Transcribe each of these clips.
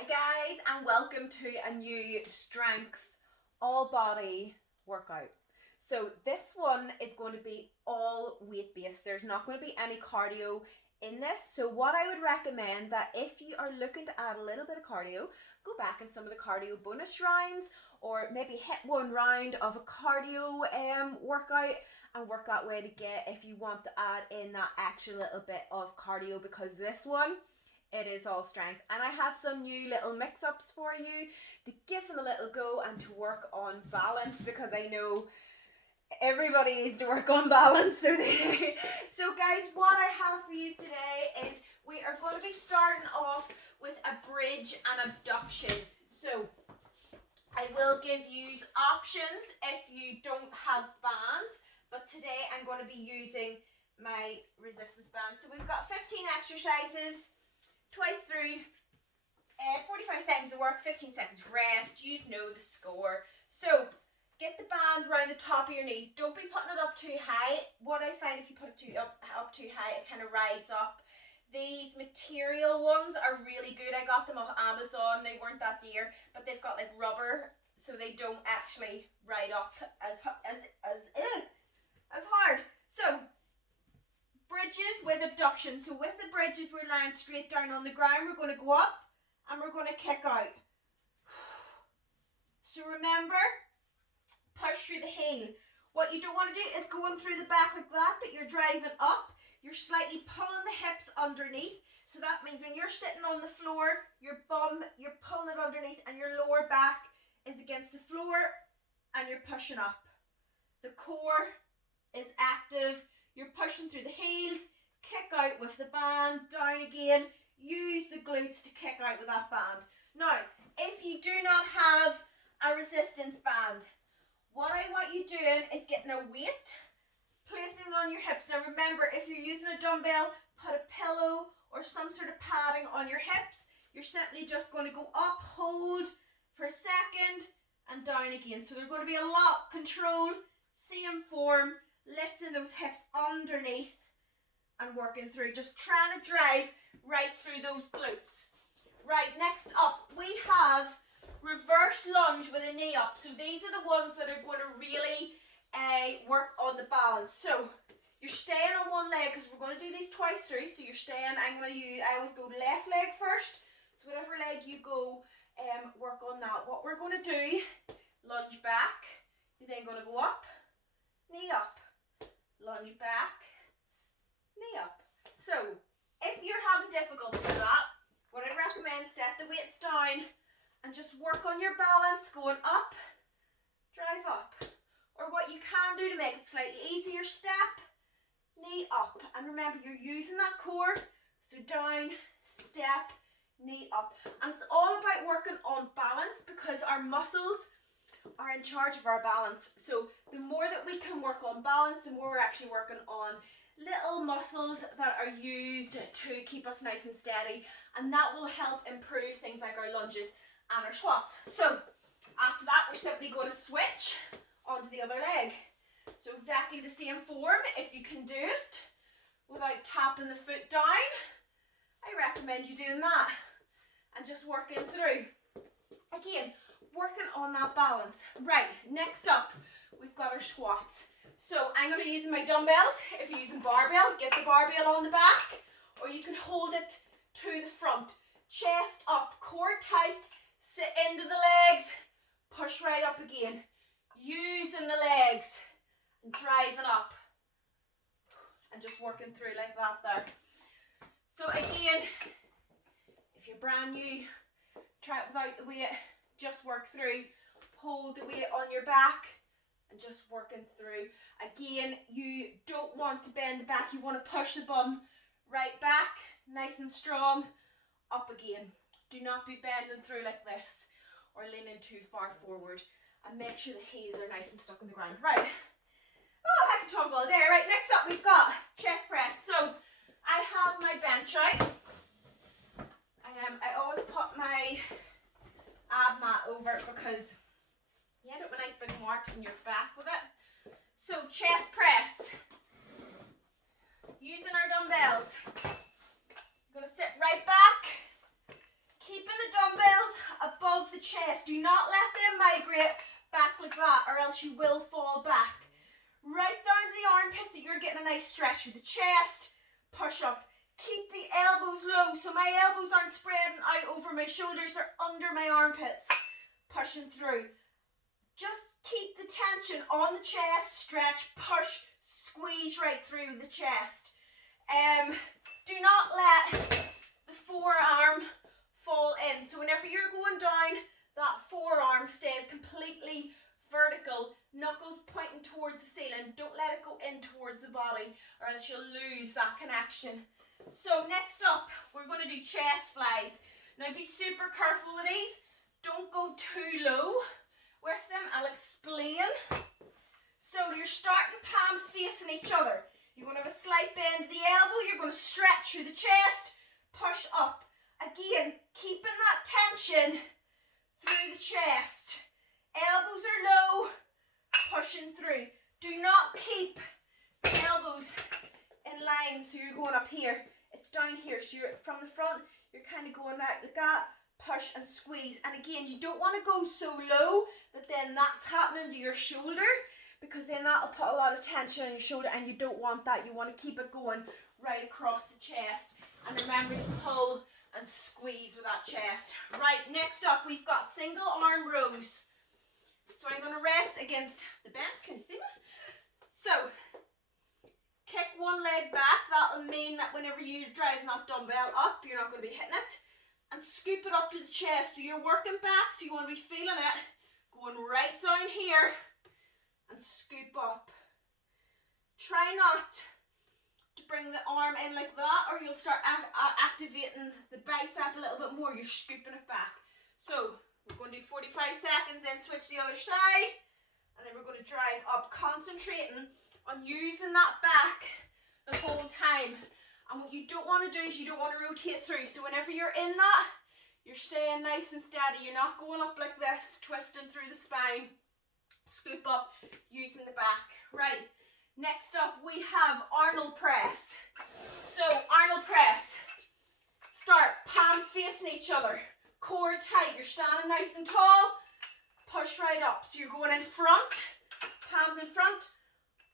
Hi guys, and welcome to a new strength all body workout. So this one is going to be all weight based. There's not going to be any cardio in this. So what I would recommend that if you are looking to add a little bit of cardio, go back in some of the cardio bonus rounds, or maybe hit one round of a cardio workout and work that way to get, if you want to add in that extra little bit of cardio, because this one, it is all strength. And I have some new little mix-ups for you to give them a little go and to work on balance, because I know everybody needs to work on balance. So guys, what I have for you today is we are going to be starting off with a bridge and abduction. So I will give you options if you don't have bands, but today I'm going to be using my resistance band. So we've got 15 exercises twice through, 45 seconds of work, 15 seconds rest. You know the score. So get the band around the top of your knees. Don't be putting it up too high. What I find, if you put it up too high, it kind of rides up. These material ones are really good. I got them off Amazon. They weren't that dear, but they've got like rubber, so they don't actually ride up as hard. So bridges with abduction. So with the bridges, we're lying straight down on the ground. We're going to go up and we're going to kick out. So remember, push through the heel. What you don't want to do is going through the back like that, but you're driving up. You're slightly pulling the hips underneath. So that means when you're sitting on the floor, your bum, you're pulling it underneath and your lower back is against the floor and you're pushing up. The core is active. You're pushing through the heels, kick out with the band, down again. Use the glutes to kick out with that band. Now, if you do not have a resistance band, what I want you doing is getting a weight, placing on your hips. Now remember, if you're using a dumbbell, put a pillow or some sort of padding on your hips. You're simply just going to go up, hold for a second, and down again. So they're going to be a lot control, same form, lifting those hips underneath and working through. Just trying to drive right through those glutes. Right, next up, we have reverse lunge with a knee up. So these are the ones that are going to really work on the balance. So you're staying on one leg, because we're going to do these twice through. So you're staying, I always go left leg first. So whatever leg you go, work on that. What we're going to do, lunge back. You're then going to go up, knee up, lunge back, knee up. So if you're having difficulty with that, what I recommend, set the weights down and just work on your balance, going up, drive up. Or what you can do to make it slightly easier, step, knee up. And remember, you're using that core, so down, step, knee up. And it's all about working on balance, because our muscles are in charge of our balance. So the more that we can work on balance, the more we're actually working on little muscles that are used to keep us nice and steady, and that will help improve things like our lunges and our squats. So after that, we're simply going to switch onto the other leg. So exactly the same form. If you can do it without tapping the foot down, I recommend you doing that and just working through. Again, working on that balance. Right, next up, we've got our squats. So I'm going to be using my dumbbells. If you're using barbell, get the barbell on the back, or you can hold it to the front. Chest up, core tight, sit into the legs, push right up again. Using the legs and driving up and just working through like that there. So again, if you're brand new, try it without the weight, just work through. Hold the weight on your back and just working through. Again, you don't want to bend the back, you want to push the bum right back, nice and strong, up again. Do not be bending through like this or leaning too far forward. And make sure the heels are nice and stuck in the ground. Right. Oh, I can talk all day. Right, next up we've got chest press. So I have my bench out. I always put my ab mat over it, because you end up with nice big marks in your back with it. So chest press. Using our dumbbells. I'm going to sit right back. Keeping the dumbbell chest. Do not let them migrate back like that, or else you will fall back. Right down to the armpits, so you're getting a nice stretch through the chest. Push up. Keep the elbows low, so my elbows aren't spreading out over my shoulders, they're under my armpits. Pushing through. Just keep the tension on the chest, stretch, push, squeeze right through the chest. Do not let the forearm fall in. So whenever you're going down, that forearm stays completely vertical, knuckles pointing towards the ceiling. Don't let it go in towards the body, or else you'll lose that connection. So next up, we're going to do chest flies. Now be super careful with these. Don't go too low with them. I'll explain. So you're starting palms facing each other. You're going to have a slight bend of the elbow. You're going to stretch through the chest. Push up. Again, keeping that tension through the chest. Elbows are low. Pushing through. Do not keep the elbows in line so you're going up here. It's down here. So you're from the front, you're kind of going out like that. Push and squeeze. And again, you don't want to go so low that then that's happening to your shoulder, because then that'll put a lot of tension on your shoulder, and you don't want that. You want to keep it going right across the chest. And remember to pull and squeeze with that chest. Right, next up we've got single arm rows. So I'm going to rest against the bench. Can you see me? So kick one leg back. That'll mean that whenever you're driving that dumbbell up, you're not going to be hitting it. And scoop it up to the chest. So you're working back, so you want to be feeling it. Going right down here and scoop up. Try not to bring the arm in like that, or you'll start activating the bicep a little bit more. You're scooping it back. So we're going to do 45 seconds, then switch the other side, and then we're going to drive up, concentrating on using that back the whole time. And what you don't want to do is you don't want to rotate through. So whenever you're in that, you're staying nice and steady. You're not going up like this, twisting through the spine. Scoop up using the back. Right, next up we have Arnold press. So Arnold press, start palms facing each other, core tight. You're standing nice and tall. Push right up. So you're going in front, palms in front,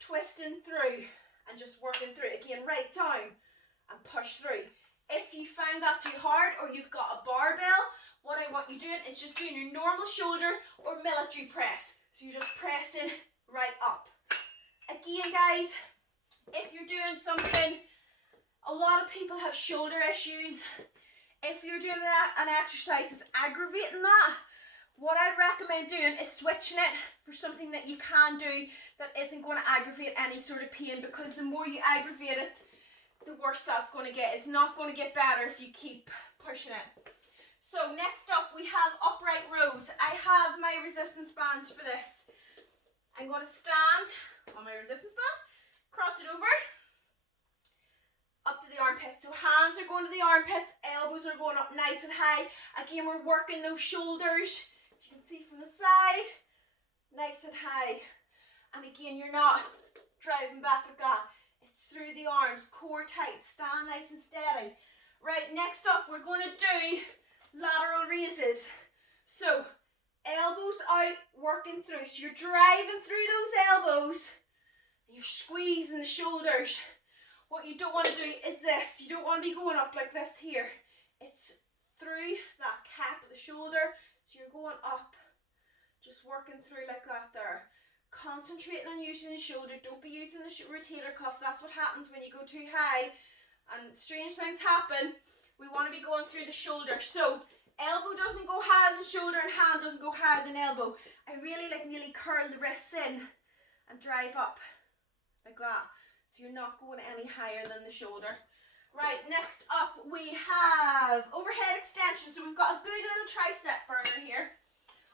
twisting through and just working through. Again, right down and push through. If you find that too hard, or you've got a barbell, what I want you doing is just doing your normal shoulder or military press. So you're just pressing right up. Again, guys, if you're doing something, a lot of people have shoulder issues. If you're doing an exercise that's aggravating that, what I'd recommend doing is switching it for something that you can do that isn't going to aggravate any sort of pain, because the more you aggravate it, the worse that's going to get. It's not going to get better if you keep pushing it. So next up we have upright rows. I have my resistance bands for this. I'm going to stand on my resistance band, cross it over, up to the armpits. So hands are going to the armpits, elbows are going up nice and high. Again, we're working those shoulders, if you can see from the side, nice and high. And again, you're not driving back like that. It's through the arms, core tight, stand nice and steady. Right, next up we're going to do lateral raises. So elbows out, working through. So you're driving through those elbows, you're squeezing the shoulders. What you don't want to do is this. You don't want to be going up like this here. It's through that cap of the shoulder. So you're going up, just working through like that there. Concentrating on using the shoulder. Don't be using the rotator cuff. That's what happens when you go too high and strange things happen. We want to be going through the shoulder. So elbow doesn't go higher than shoulder and hand doesn't go higher than elbow. I really like nearly curl the wrists in and drive up like that. So you're not going any higher than the shoulder. Right, next up we have overhead extensions. So we've got a good little tricep burner here.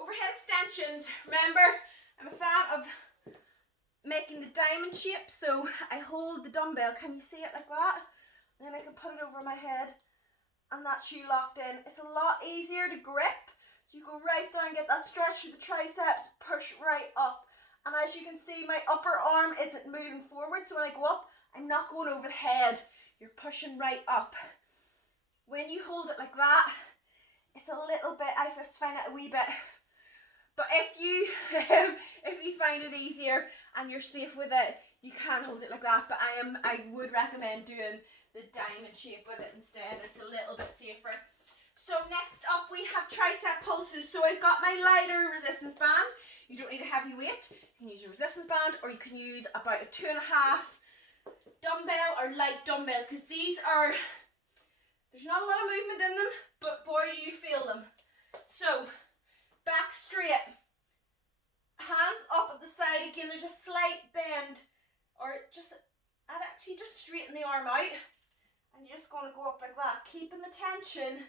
Overhead extensions. Remember, I'm a fan of making the diamond shape. So I hold the dumbbell. Can you see it like that? Then I can put it over my head. And that's you locked in. It's a lot easier to grip. So you go right down, get that stretch through the triceps, push right up. And as you can see, my upper arm isn't moving forward. So when I go up, I'm not going over the head. You're pushing right up. When you hold it like that, it's a little little bit, I just find it a wee bit. But if you find it easier and you're safe with it, you can hold it like that. But I would recommend doing the diamond shape with it instead. It's a little bit safer. So next up we have tricep pulses. So I've got my lighter resistance band. You don't need a heavy weight. You can use your resistance band, or you can use about a 2.5 dumbbell or light dumbbells, because these are, there's not a lot of movement in them, but boy do you feel them. So back straight, hands up at the side. Again, there's a slight bend, or I'd actually just straighten the arm out, and you're just going to go up like that, keeping the tension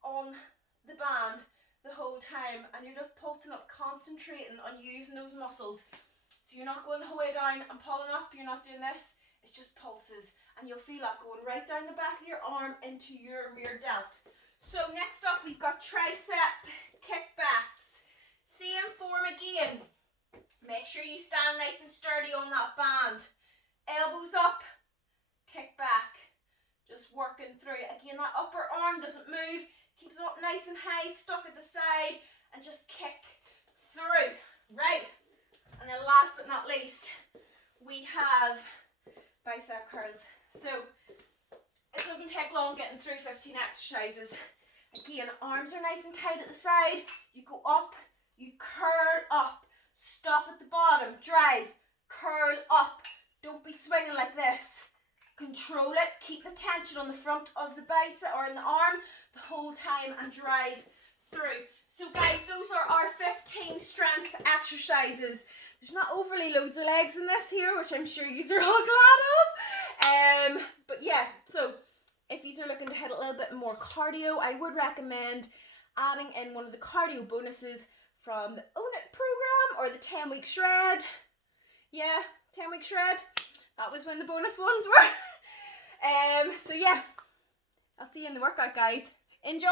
on the band the whole time, and you're just pulsing up, concentrating on using those muscles. So you're not going the whole way down and pulling up, you're not doing this, it's just pulses, and you'll feel that going right down the back of your arm into your rear delt. So next up we've got tricep kickbacks. Same form again. Make sure you stand nice and sturdy on that band. Elbows up, kick back. Just working through it. Again, that upper arm doesn't move. Keep it up nice and high, stuck at the side, and just kick through. Right. And then last but not least, we have bicep curls. So it doesn't take long getting through 15 exercises. Again, arms are nice and tight at the side. You go up, you curl up, stop at the bottom, drive, curl up. Don't be swinging like this. Control it, keep the tension on the front of the bicep or in the arm the whole time, and drive through. So guys, those are our 15 strength exercises. There's not overly loads of legs in this here, which I'm sure you are all glad of. But yeah, so if you are looking to hit a little bit more cardio, I would recommend adding in one of the cardio bonuses from the Own It program, or the 10-week shred. Yeah, 10-week shred. That was when the bonus ones were. So yeah, I'll see you in the workout, guys. Enjoy!